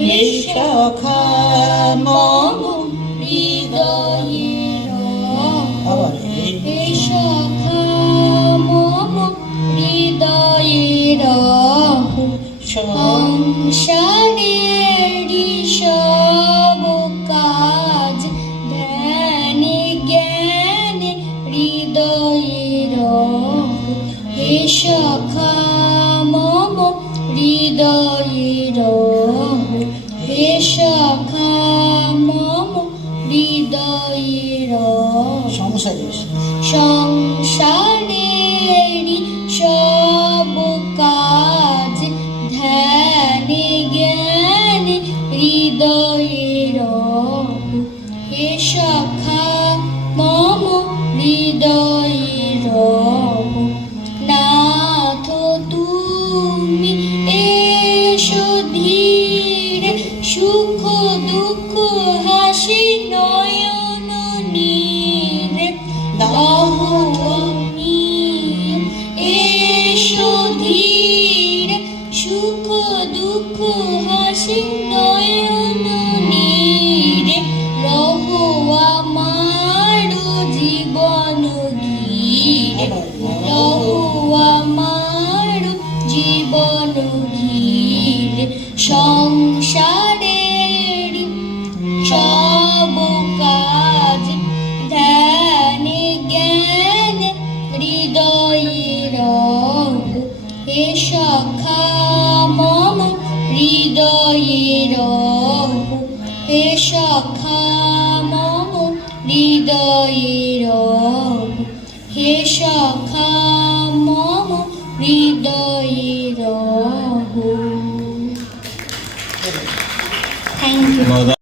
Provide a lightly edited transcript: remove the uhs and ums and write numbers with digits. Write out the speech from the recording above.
হে সখা মম হৃদয়ের আবার হে সখা মম হৃদয়ের সংসারেরই সব কাজ ধ্যানে জ্ঞানে হৃদয়ের হে সখা মম হৃদয়ের হে সখা মম হৃদয়ের সংসারেরই সব কাজ ধ্যানে জ্ঞানে হৃদয়ের হে সখা মম হৃদয়ের নাথ তুমি এসো ধীরে সুখ দুঃখ হাসি নয়ন নীরে এসো ধীরে সুখ দুঃখ হাসি নয়ন নীরে রহো আমার জীবন ঘিরে রহো আমার জীবন ঘিরে সংসারের সব কাজ ধ্যানে জ্ঞানে হৃদয়ের হে সখা মম হৃদয়ের হে সখা মম হৃদয়ের হে সখা মম হৃদয়ের থ্যাংক ইউ।